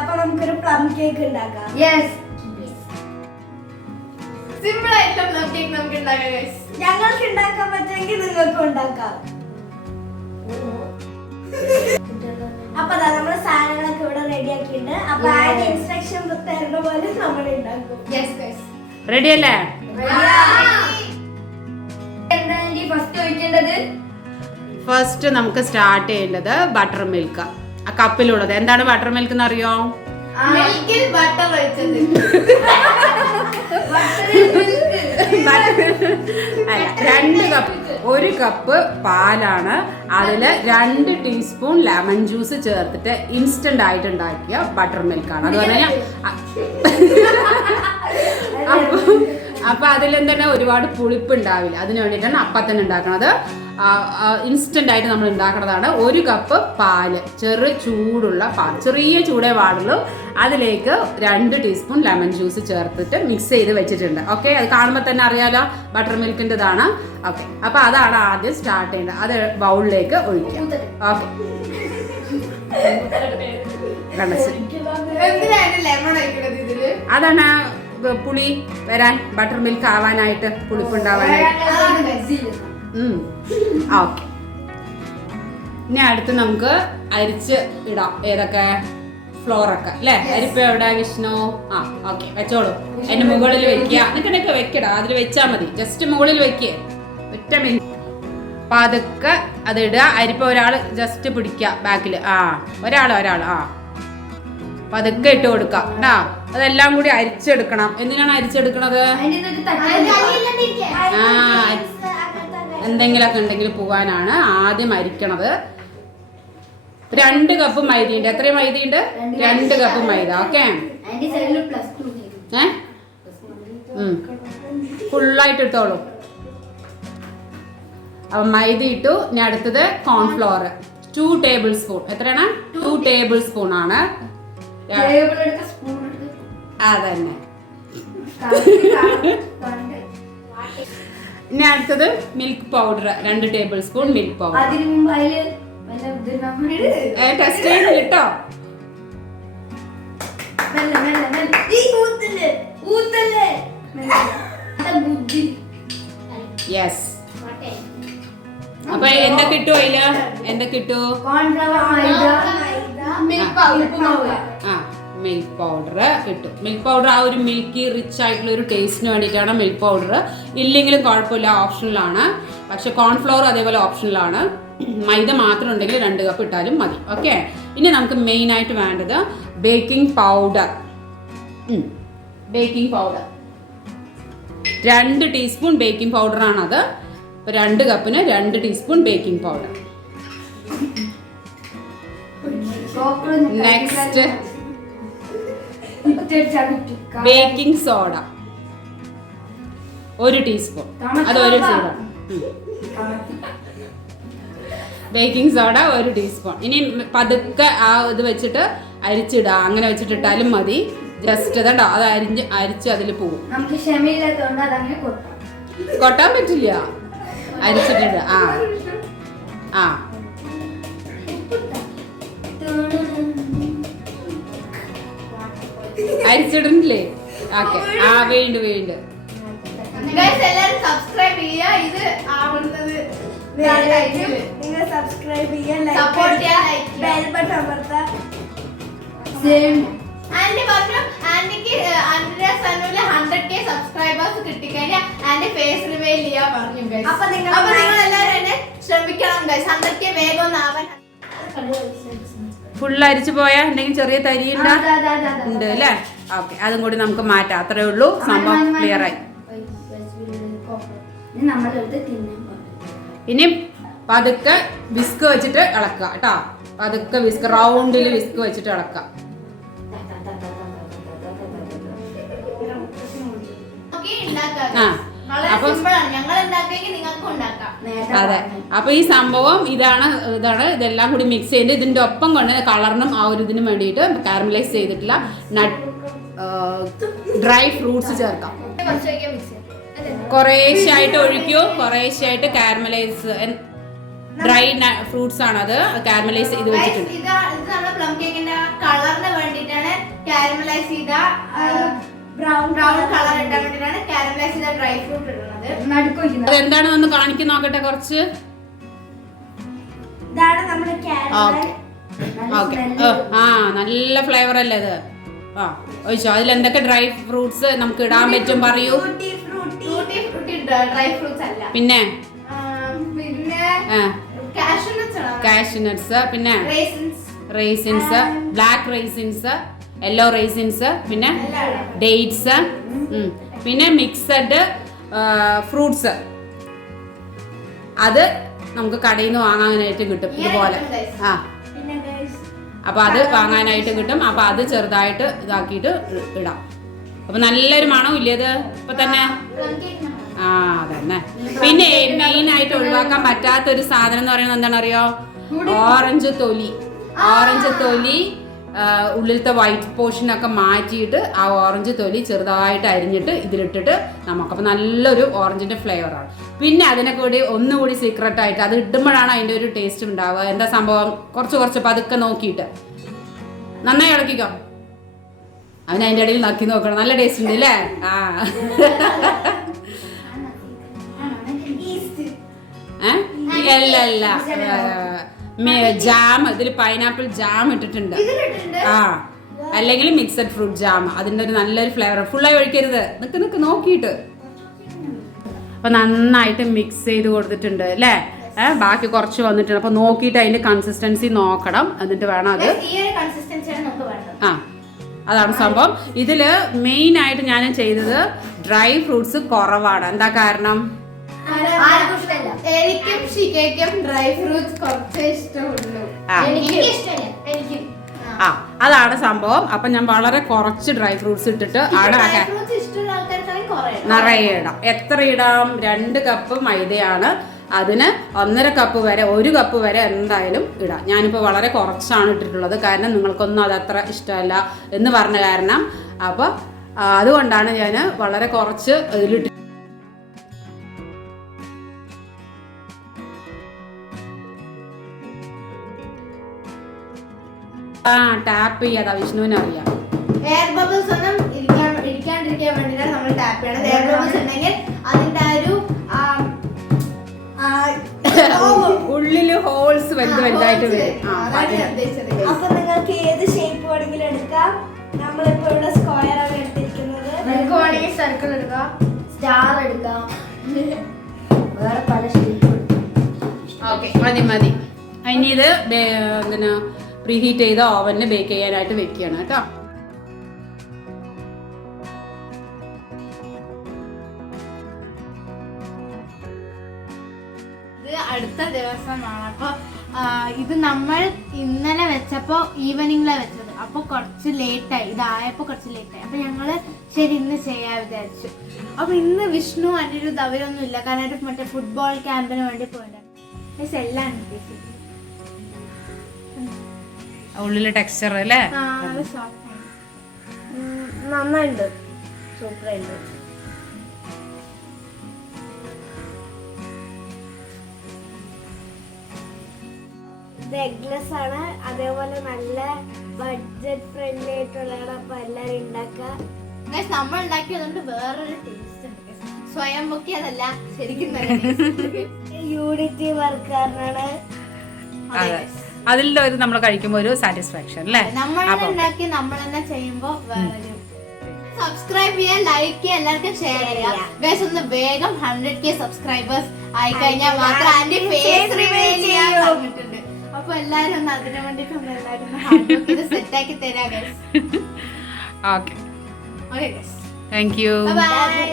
അപ്പൊ നമുക്കൊരു plum cake ഉണ്ടാക്കാം. സിമ്പിൾ ആയിട്ടുള്ള പ്ലം കേക്ക് നമുക്ക് ഉണ്ടാക്കാം ഗൈസ്. ഞങ്ങൾക്ക് ഉണ്ടാക്കാൻ പറ്റുമെങ്കിൽ നിങ്ങൾക്ക് ഉണ്ടാക്കാം. അപ്പൊ നമ്മള് സാധനങ്ങളൊക്കെ ഇവിടെ റെഡി ആക്കിയിട്ടുണ്ട്. അപ്പൊ ആദ്യം ഇൻസ്ട്രക്ഷൻ തരുന്ന പോലെ നമ്മൾ ഉണ്ടാക്കും. റെഡി അല്ലേ? എന്താണ് ഫസ്റ്റ് ഒഴിക്കേണ്ടത്? ഫസ്റ്റ് നമുക്ക് സ്റ്റാർട്ട് ചെയ്യേണ്ടത് ബട്ടർ മിൽക്ക്. ആ കപ്പിലുള്ളത് എന്താണ് ബട്ടർ മിൽക്ക് എന്ന് അറിയോ? മിൽക്കിൽ ബട്ടർ ഒഴിച്ചത്. അല്ല, 2 കപ്പ്, 1 കപ്പ് പാലാണ്. അതിൽ 2 ടീസ്പൂൺ ലെമൺ ജ്യൂസ് ചേർത്തിട്ട് ഇൻസ്റ്റന്റ് ആയിട്ട് ഉണ്ടാക്കിയ ബട്ടർ മിൽക്കാണ്. അത് പറഞ്ഞാൽ അപ്പൊ അതിലെന്താണ് ഒരുപാട് പുളിപ്പ് ഉണ്ടാവില്ല. അതിന് വേണ്ടിയിട്ടാണ് അപ്പം തന്നെ ഉണ്ടാക്കണത്. ഇൻസ്റ്റന്റ് ആയിട്ട് നമ്മൾ ഉണ്ടാക്കുന്നതാണ്. 1 കപ്പ് പാല്, ചൂടുള്ള പാൽ, ചെറിയ ചൂടേ പാടുള്ളൂ. അതിലേക്ക് 2 ടീസ്പൂൺ ലെമൺ ജ്യൂസ് ചേർത്തിട്ട് മിക്സ് ചെയ്ത് വെച്ചിട്ടുണ്ട്. ഓക്കെ, അത് കാണുമ്പോൾ തന്നെ അറിയാലോ ബട്ടർ മിൽക്കിൻ്റെതാണ്. ഓക്കെ, അപ്പൊ അതാണ് ആദ്യം സ്റ്റാർട്ട് ചെയ്യേണ്ടത്. അത് ബൗളിലേക്ക് ഒഴിക്കാം. ഓക്കെ, അതാണ് പുളി വരാൻ, ബട്ടർ മിൽക്ക് ആവാനായിട്ട്, പുളിപ്പുണ്ടാവാനായിട്ട്. ഓക്കെ, ഇനി അടുത്ത് നമുക്ക് അരിച്ച് ഇടാം. ഏതൊക്കെ? ഫ്ലോറൊക്കെ അല്ലേ? അരിപ്പ എവിടെ വിഷ്ണു? ഓക്കെ, വെച്ചോളൂ. എന്റെ മുകളിൽ വെക്കുക. നിനക്ക് വെക്കടാ, അതിൽ വെച്ചാൽ മതി. ജസ്റ്റ് മുകളിൽ വെക്കേ, ഒറ്റ മിനിറ്റ്. പതുക്കെ അത് ഇടുക. അരിപ്പ ഒരാൾ ജസ്റ്റ് പിടിക്കുക ബാക്കിൽ. ഒരാൾ പതുക്കെ ഇട്ട് കൊടുക്കാം കേട്ടാ. അതെല്ലാം കൂടി അരിച്ചെടുക്കണം. എന്തിനാണ് അരിച്ചെടുക്കണത്? എന്തെങ്കിലുമൊക്കെ ഉണ്ടെങ്കിൽ പോവാനാണ് ആദ്യം അരിക്കണത്. 2 കപ്പ് മൈദയുണ്ട്. എത്ര മൈദയുണ്ട്? 2 കപ്പ് മൈദ. ഓക്കെ, ഫുള്ളായിട്ട് ഇട്ടോളൂ. അപ്പൊ മൈദ ഇട്ടു. ഇനി അടുത്തത് കോൺഫ്ലോർ 2 ടേബിൾ സ്പൂൺ. എത്രയാണ്? 2 ടേബിൾ സ്പൂൺ ആണ്. അതന്നെ. ഇനി അടുത്തത് milk powder 2 table spoon milk powder. Test ചെയ്ത് കിട്ടോ? യെസ്. അപ്പൊ എന്തൊക്കെ ഇട്ടു? അതില് എന്തൊക്കെ ഇട്ടു? മിൽക്ക് പൗഡർ ഇട്ടു. മിൽക്ക് പൗഡർ ആ ഒരു മിൽക്കി റിച്ച് ആയിട്ടുള്ള ഒരു ടേസ്റ്റിന് വേണ്ടിയിട്ടാണ് മിൽക്ക് പൗഡർ. ഇല്ലെങ്കിലും കുഴപ്പമില്ല, ഓപ്ഷണലാണ്. പക്ഷെ കോൺഫ്ലവർ അതേപോലെ ഓപ്ഷണലാണ്. മൈദ മാത്രം ഉണ്ടെങ്കിൽ 2 കപ്പ് ഇട്ടാലും മതി. ഓക്കെ, ഇനി നമുക്ക് മെയിൻ ആയിട്ട് വേണ്ടത് baking powder. 2 teaspoon baking powder ആണത്. 2 കപ്പിന് 2 teaspoon baking powder. Next baking soda 1 teaspoon. അത് 1 ടീസ്പൂൺ ബേക്കിംഗ് സോഡ 1 ടീസ്പൂൺ. ഇനി പതുക്കെ ആ ഇത് വെച്ചിട്ട് അരിച്ചിടുക. അങ്ങനെ വെച്ചിട്ടിട്ടാലും മതി. ജസ്റ്റ് അതോ അത് അരിച്ച് അതിൽ പോവും. കൊട്ടാൻ പറ്റില്ല, അരിച്ചിട്ടിട. അരിച്ചിടണില്ലേ? ഓക്കെ, വീണ്ടും എല്ലാരും സബ്സ്ക്രൈബ് ചെയ്യുക. ഇത് ആവുന്നത് നിങ്ങൾ സബ്സ്ക്രൈബ് ചെയ്യുക, സപ്പോർട്ട് ചെയ്യുക, ബെൽ ബട്ടൺ അമർത്തുക. ആന്റി പറഞ്ഞു ആന്റിക്ക് ആന്റിയുടെ ചാനലിൽ 100K സബ്സ്ക്രൈബേഴ്സ് കിട്ടിക്കഴിഞ്ഞാൽ ആന്റി ഫേസ് റിവീൽ ചെയ്യാൻ പറഞ്ഞു ഗൈസ്. അപ്പൊ നിങ്ങൾ എല്ലാവരും എന്നെ ശ്രമിക്കണം ഗൈസ്. 100K വേഗം ഒന്ന് ആവാൻ. ഫുൾ അരിച്ചു പോയാൽ എന്തെങ്കിലും ചെറിയ തരി ഉണ്ട് അല്ലേ? ഓക്കെ, അതും കൂടി നമുക്ക് മാറ്റാം. അത്രേ ഉള്ളൂ, സംഭവം ക്ലിയർ ആയി. ഇനി പതുക്കെ വിസ്ക് വെച്ചിട്ട് ഇളക്കുക കേട്ടോ. പതുക്കെ വിസ്ക് റൗണ്ടിൽ വിസ്ക് വെച്ചിട്ട് ഇളക്കുക. അതെ, അപ്പൊ ഈ സംഭവം ഇതാണ്. ഇതെല്ലാം കൂടി മിക്സ് ചെയ്ത് ഇതിന്റെ ഒപ്പം കൊണ്ട് കളറിനും ആ ഒരു ഇതിനും വേണ്ടിയിട്ട് കാരമലൈസ് ചെയ്തിട്ടുള്ള ഡ്രൈ ഫ്രൂട്ട്സ് ചേർക്കാം. കുറേശ്ശായിട്ട് ഒഴിക്കൂ, കുറേശ്ശായിട്ട് കാരമലൈസ്. ഡ്രൈ ഫ്രൂട്ട്സ് ആണ് അത് കാരമലൈസ് ചെയ്ത് വെച്ചിട്ടുണ്ട്. ഇത് നമ്മുടെ പ്ലം കേക്കിന്റെ കളറിന് വേണ്ടിയിട്ടാണ് കാരമലൈസ് ചെയ്ത ബ്രൗൺ കളർ ഇടാൻ വേണ്ടിയിട്ടാണ് കാരമലൈസ് ചെയ്ത ഡ്രൈ ഫ്രൂട്ട് ഇടുന്നത്. അത് എന്താണെന്ന് കാണിക്കാൻ നോക്കട്ടെ കുറച്ച്. ഇതാണ് നമ്മുടെ കാരമൽ. ആ നല്ല ഫ്ലേവർ അല്ലേ ഇത്. ആ ഒഴിച്ചോ. അതിൽ എന്തൊക്കെ ഡ്രൈ ഫ്രൂട്ട്സ് നമുക്ക് ഇടാൻ പറ്റും പറയൂ. ഡ്രൈ ഫ്രൂട്ട്സ് അല്ല, പിന്നെ കാഷ്യൂ നട്ട്സ്, പിന്നെ raisins, black raisins, yellow raisins, പിന്നെ ഡേറ്റ്സ്, പിന്നെ മിക്സഡ് ഫ്രൂട്ട്സ്. അത് നമുക്ക് കടയിൽ നിന്ന് വാങ്ങാനായിട്ട് കിട്ടും ഇതുപോലെ. ആ അപ്പൊ അത് വാങ്ങാനായിട്ട് കിട്ടും. അപ്പൊ അത് ചെറുതായിട്ട് ഇതാക്കിയിട്ട് ഇടാം. അപ്പൊ നല്ലൊരു മണം ഇല്ലേ ഇത് ഇപ്പൊ തന്നെ. ആ അതന്നെ. പിന്നെ മെയിൻ ആയിട്ട് ഒഴിവാക്കാൻ പറ്റാത്ത ഒരു സാധനം എന്ന് പറയുന്നത് എന്താണ് അറിയോ? ഓറഞ്ച് തൊലി. ഉള്ളിലത്തെ വൈറ്റ് പോർഷനൊക്കെ മാറ്റിയിട്ട് ആ ഓറഞ്ച് തൊലി ചെറുതായിട്ട് അരിഞ്ഞിട്ട് ഇതിലിട്ടിട്ട് നമുക്കപ്പോൾ നല്ലൊരു ഓറഞ്ചിന്റെ ഫ്ലേവറാണ്. പിന്നെ അതിനെ കൂടി ഒന്നുകൂടി സീക്രട്ട് ആയിട്ട് അത് ഇടുമ്പോഴാണ് അതിൻ്റെ ഒരു ടേസ്റ്റ് ഉണ്ടാവുക. എന്താ സംഭവം? കുറച്ച് പതുക്കെ നോക്കിയിട്ട് നന്നായി ഇളക്കിക്കോ. അവൻ അതിൻ്റെ ഇടയിൽ നക്കി നോക്കണം. നല്ല ടേസ്റ്റ് ഉണ്ട് അല്ലേ? ആ അല്ല ജാം. ഇതിൽ പൈനാപ്പിൾ ജാം ഇട്ടിട്ടുണ്ട്. ആ അല്ലെങ്കിൽ മിക്സഡ് ഫ്രൂട്ട് ജാം. അതിൻ്റെ ഒരു നല്ലൊരു ഫ്ലേവർ. ഫുള്ളായി ഒഴിക്കരുത്. നിക്ക് നോക്കിയിട്ട്. അപ്പൊ നന്നായിട്ട് മിക്സ് ചെയ്ത് കൊടുത്തിട്ടുണ്ട് അല്ലേ? ബാക്കി കുറച്ച് വന്നിട്ടുണ്ട്. അപ്പൊ നോക്കിയിട്ട് അതിന്റെ കൺസിസ്റ്റൻസി നോക്കണം. എന്നിട്ട് വേണം അത്. ആ അതാണ് സംഭവം. ഇതില് മെയിൻ ആയിട്ട് ഞാൻ ചെയ്തത് ഡ്രൈ ഫ്രൂട്ട്സ് കുറവാണ്. എന്താ കാരണം? എനിക്കും ഷിക്കയ്ക്കും ഡ്രൈ ഫ്രൂട്ട്സ് കുറച്ചേ ഇഷ്ടമുള്ളൂ. ആ അതാണ് സംഭവം. അപ്പൊ ഞാൻ വളരെ കുറച്ച് ഡ്രൈ ഫ്രൂട്ട്സ് ഇട്ടിട്ട് ആണ് നിറയെ ഇടാം. എത്ര ഇടാം? 2 കപ്പ് മൈദയാണ്. അതിന് 1.5 കപ്പ് വരെ 1 കപ്പ് വരെ എന്തായാലും ഇടാം. ഞാനിപ്പോൾ വളരെ കുറച്ചാണ് ഇട്ടിട്ടുള്ളത്. കാരണം നിങ്ങൾക്കൊന്നും അതത്ര ഇഷ്ടമല്ല എന്ന് പറഞ്ഞ കാരണം. അപ്പോൾ അതുകൊണ്ടാണ് ഞാൻ വളരെ കുറച്ച് ഇതിലിട്ട്. ടാപ്പ് ചെയ്യാതാ വിഷ്ണുവിന് അറിയാം. എയർ ബബിൾസ് ഒന്നും ഇരിക്കാണ്ടിരിക്കാൻ വേണ്ടിയിട്ടാണ് നമ്മൾ ടാപ്പ് ചെയ്യണത്. എയർ ബബിൾസ് ഉണ്ടെങ്കിൽ അതിന്റെ ഒരു ഉള്ളില് ഹോൾസ് വലുതായിട്ട് വരും. അപ്പൊ നിങ്ങൾക്ക് ഏത് ഷേപ്പ് വേണമെങ്കിലും എടുക്കാം. നമ്മളിപ്പോ ഇവിടെ സ്ക്വയർ ആണ് എടുത്തിരിക്കുന്നത്. നിങ്ങൾക്ക് വേണമെങ്കിൽ സർക്കിൾ എടുക്കാം, സ്റ്റാർ എടുക്കാം, വേറെ പല ഷേപ്പ്. ഓക്കെ മതി. ഇനി ഇത് എന്തിനാ പ്രീഹീറ്റ് ചെയ്ത ഓവനിൽ ബേക്ക് ചെയ്യാനായിട്ട് വെക്കുകയാണ് കേട്ടോ. ഇത് അടുത്ത ദിവസമാണ്. അപ്പോൾ ഇത് നമ്മൾ ഇന്നലെ വെച്ചപ്പോ ഈവനിങ്ങിലാണ് വെച്ചത്. അപ്പോൾ കുറച്ച് ലേറ്റായി. ഇതായപ്പോൾ കുറച്ച് ലേറ്റായി. അപ്പോൾ ഞങ്ങൾ ശരി ഇന്ന് ചെയ്യാൻ വിചാരിച്ചു. അപ്പോൾ ഇന്ന് വിഷ്ണു അനിരുദ്ധ അവരൊന്നും ഇല്ല. കാരണം മറ്റേ ഫുട്ബോൾ ക്യാമ്പിന് വേണ്ടി പോയിട്ടുണ്ട്. എല്ലാം ഉദ്ദേശിച്ചു. ഉള്ളിലെ ടെക്സ്ചർ അല്ലേ? നന്നായിട്ടുണ്ട്. സൂപ്പറായിട്ട്. ഇത് എഗ്ലെസ് ആണ്. അതേപോലെ നല്ല ബഡ്ജറ്റ് ഫ്രണ്ട്ലി ആയിട്ടുള്ളതാണ്. അപ്പൊ എല്ലാരും ഉണ്ടാക്കുക. നമ്മൾ ഉണ്ടാക്കിയതുകൊണ്ട് വേറൊരു ടേസ്റ്റ് ഉണ്ട്. സ്വയം പൊക്കിയതല്ല, ശരിക്കും യൂണിറ്റി വർക്കാരനാണ്. അതിൽ ഒരു നമ്മൾ കഴിക്കുമ്പോൾ ഒരു സാറ്റിസ്ഫാക്ഷൻ അല്ലേ? നമ്മൾ ഉണ്ടാക്കി നമ്മൾ തന്നെ ചെയ്യുമ്പോൾ വേറൊരു. സബ്സ്ക്രൈബ് ചെയ്യാൻ, ലൈക്ക് ചെയ്യാൻ, എല്ലാവർക്കും ഷെയർ ചെയ്യാം. ഗൈസ് ഒന്ന് വേഗം 100K സബ്സ്ക്രൈബേഴ്സ് ആയി കഴിഞ്ഞാൽ മാത്രം അതിന്റെ ഫേസ് റിവീൽ ചെയ്യാൻ പറഞ്ഞിട്ടുണ്ട്. അപ്പൊ എല്ലാരും ഒന്ന് അതിനു വേണ്ടിട്ട് എല്ലാവരും ഹാർഡ് വർക്ക് ചെയ്ത് സെറ്റ് ആക്കി തരാം guys. Okay okay guys, thank you. By.